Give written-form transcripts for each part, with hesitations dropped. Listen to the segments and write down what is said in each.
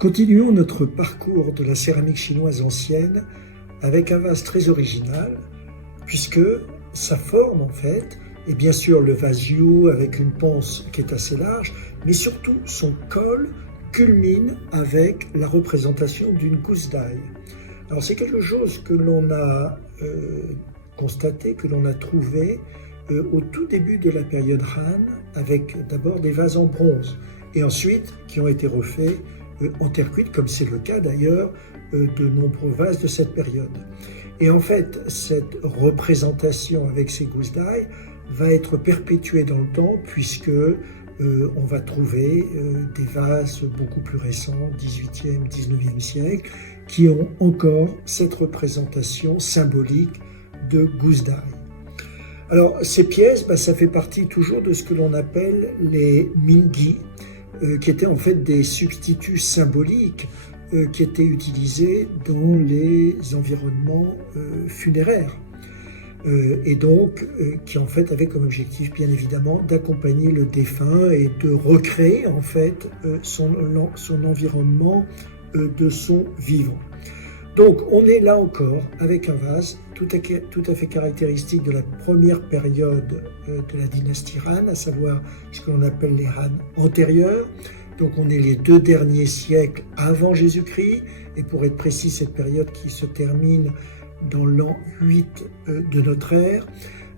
Continuons notre parcours de la céramique chinoise ancienne avec un vase très original, puisque sa forme en fait est bien sûr le vase Yu avec une panse qui est assez large, mais surtout son col culmine avec la représentation d'une gousse d'ail. Alors c'est quelque chose que l'on a constaté, que l'on a trouvé au tout début de la période Han, avec d'abord des vases en bronze, et ensuite qui ont été refaits en terre cuite, comme c'est le cas d'ailleurs de nombreux vases de cette période. Et en fait, cette représentation avec ces gousses d'ail va être perpétuée dans le temps, puisque on va trouver des vases beaucoup plus récents, 18e, 19e siècle, qui ont encore cette représentation symbolique de gousses d'ail. Alors, ces pièces, ça fait partie toujours de ce que l'on appelle les mingi, qui étaient en fait des substituts symboliques qui étaient utilisés dans les environnements funéraires. Et donc qui en fait avaient comme objectif bien évidemment d'accompagner le défunt et de recréer en fait son environnement de son vivant. Donc on est là encore avec un vase tout à fait caractéristique de la première période de la dynastie Han, à savoir ce que l'on appelle les Han antérieurs. Donc on est les 2 derniers siècles avant Jésus-Christ, et pour être précis, cette période qui se termine dans l'an 8 de notre ère,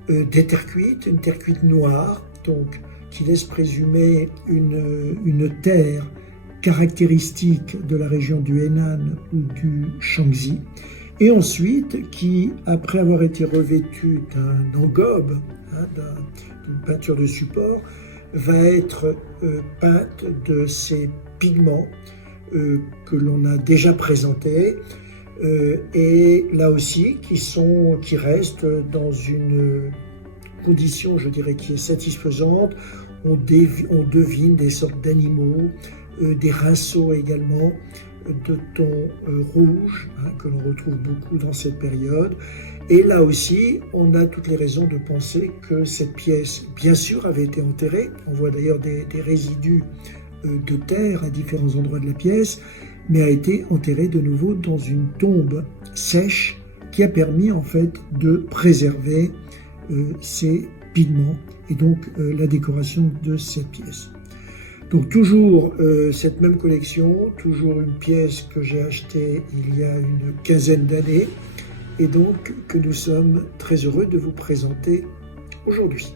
des terres cuites, une terre cuite noire, donc qui laisse présumer une terre caractéristique de la région du Henan ou du Shaanxi, et ensuite qui, après avoir été revêtue d'un engobe, d'une peinture de support, va être peinte de ces pigments que l'on a déjà présentés, et là aussi qui restent dans une condition, je dirais, qui est satisfaisante. On devine des sortes d'animaux, des rinceaux également de ton rouge, que l'on retrouve beaucoup dans cette période. Et là aussi, on a toutes les raisons de penser que cette pièce, bien sûr, avait été enterrée. On voit d'ailleurs des résidus de terre à différents endroits de la pièce, mais a été enterrée de nouveau dans une tombe sèche qui a permis en fait de préserver ces pigments et donc la décoration de cette pièce. Donc toujours cette même collection, toujours une pièce que j'ai achetée il y a une quinzaine d'années, et donc que nous sommes très heureux de vous présenter aujourd'hui.